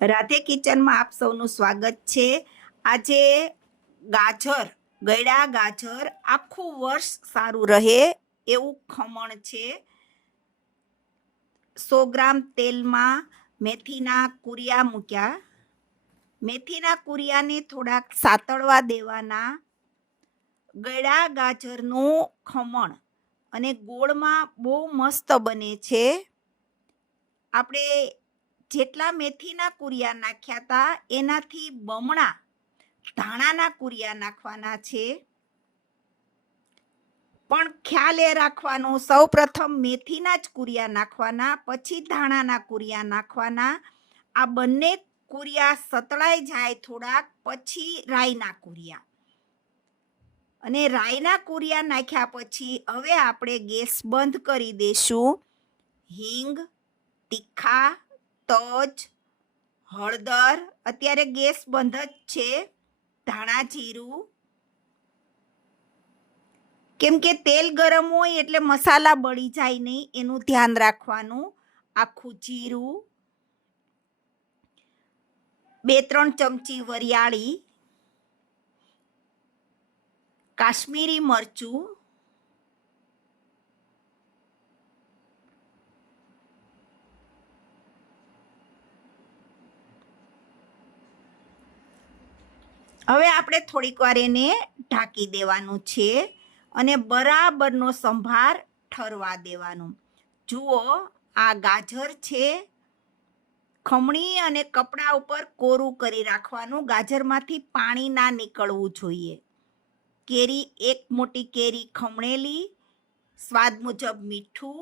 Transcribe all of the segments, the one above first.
રાધે કિચનમાં આપ સૌનું સ્વાગત છે। આજે ગાજર, ગળ્યા ગાજર આખું વર્ષ સારું રહે એવું ખમણ છે। 100 ગ્રામ તેલમાં મેથીના કુરિયા મૂક્યા। મેથીના કુરિયાને થોડાક સાતળવા દેવાના। ગળ્યા ગાજરનું ખમણ અને ગોળમાં બહુ મસ્ત બને છે। આપણે જેટલા મેથીના કુરિયા નાખ્યા હતા એનાથી બમણા ધાણાના કુરિયા નાખવાના છે। પણ ખ્યાલ એ રાખવાનો, સૌ પ્રથમ મેથીના જ કુરિયા નાખવાના, પછી ધાણાના કુરિયા નાખવાના। આ બંને કુરિયા સતળાઈ જાય થોડાક પછી રાઈના કુરિયા, અને રાઈના કુરિયા નાખ્યા પછી હવે આપણે ગેસ બંધ કરી દેશું। હિંગ, તીખા, તજ, હળદર, અત્યારે ગેસ બંધ જ છે। ધાણા જીરું, કેમ કે તેલ ગરમ હોય એટલે મસાલા બળી જાય નહીં એનું ધ્યાન રાખવાનું। આખું જીરું, 2-3 ચમચી વરિયાળી, કાશ્મીરી મરચું, હવે આપણે થોડીક વાર એને ઢાંકી દેવાનું છે અને બરાબરનો સંભાર ઠરવા દેવાનો। જુઓ, આ ગાજર છે, ખમણી અને કપડા ઉપર કોરું કરી રાખવાનું। ગાજરમાંથી પાણી ના નીકળવું જોઈએ। કેરી, 1 મોટી કેરી ખમણેલી, સ્વાદ મુજબ મીઠું,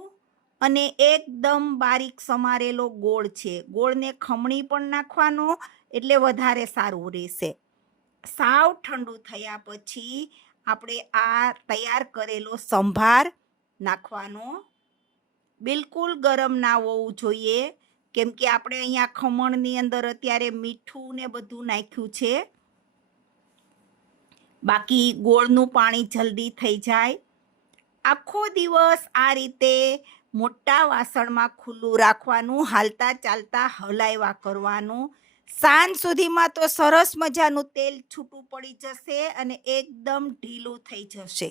અને એકદમ બારીક સમારેલો ગોળ છે। ગોળને ખમણી પણ નાખવાનો એટલે વધારે સારું રહેશે। સાવ ઠંડુ થયા પછી આપણે આ તૈયાર કરેલો સંભાર નાખવાનો। બિલકુલ ગરમ ના હોવું જોઈએ, કેમ કે આપણે અહીંયા ખમણની અંદર અત્યારે મીઠું ને બધું નાખ્યું છે, બાકી ગોળનું પાણી જલ્દી થઈ જાય। આખો દિવસ આ રીતે મોટા વાસણમાં ખુલ્લું રાખવાનું, હાલતા ચાલતા હલાવ્યા કરવાનું। સાંજ સુધીમાં તો સરસ મજાનું તેલ છૂટું પડી જશે અને એકદમ ઢીલું થઈ જશે।